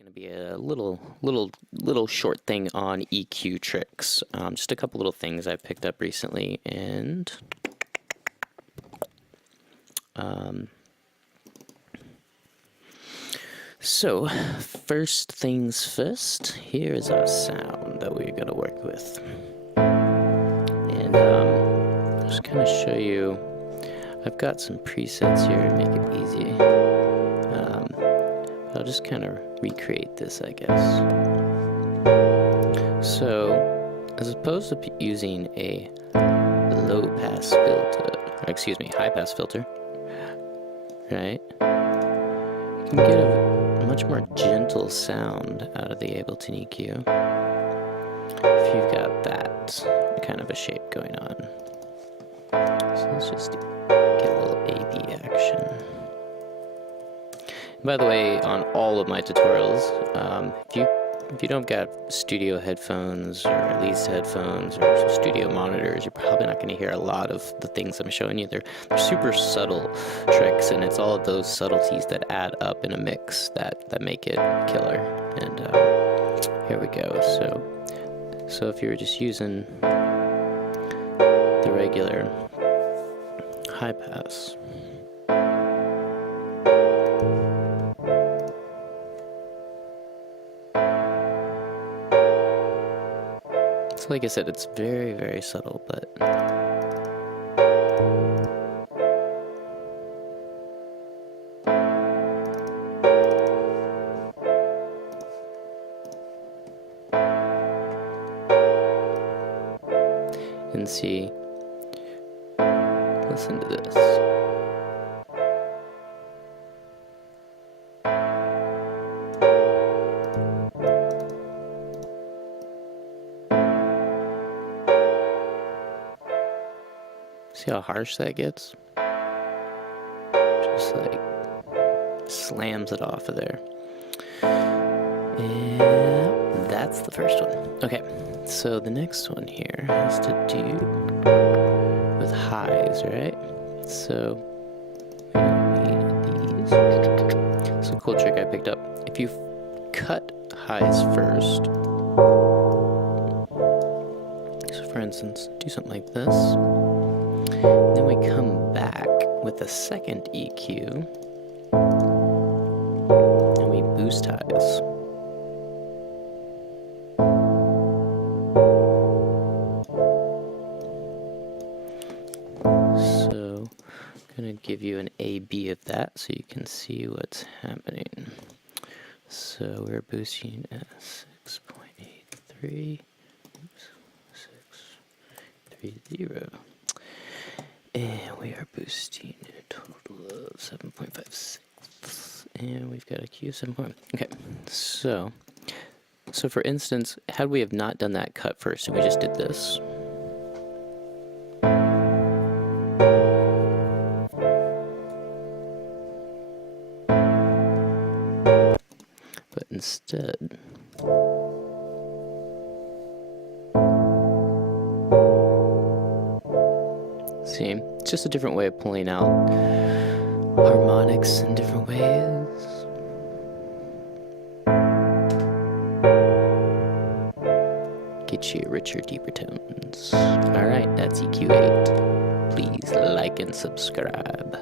Going to be a little short thing on EQ tricks. Just a couple little things I picked up recently, and so first things first. Here is our sound that we're going to work with, and I'll just kind of show you. I've got some presets here to make it easy. I'll just kind of recreate this, I guess. So, as opposed to using a low-pass filter, high-pass filter, right? You can get a much more gentle sound out of the Ableton EQ if you've got that kind of a shape going on. So let's just get a little A/B action. By the way, on all of my tutorials, if you don't got studio headphones, or at least headphones, or studio monitors, you're probably not going to hear a lot of the things I'm showing you. They're super subtle tricks, and it's all of those subtleties that add up in a mix that make it killer. And here we go. So if you were just using the regular high pass, like I said, it's very, very subtle, but and see, listen to this. See how harsh that gets? Just like slams it off of there. And that's the first one. Okay, so the next one here has to do with highs, right? So we don't need these. It's a cool trick I picked up. If you cut highs first, so for instance, do something like this. Then we come back with a second EQ, and we boost highs. So I'm going to give you an A/B of that so you can see what's happening. So we're boosting at 6.83, 630. And we are boosting a total of 7.56, and we've got a Q of 7. Okay, so for instance, had we have not done that cut first, and we just did this, but instead, see, it's just a different way of pulling out harmonics in different ways. Get you richer, deeper tones. Alright, that's EQ8. Please like and subscribe.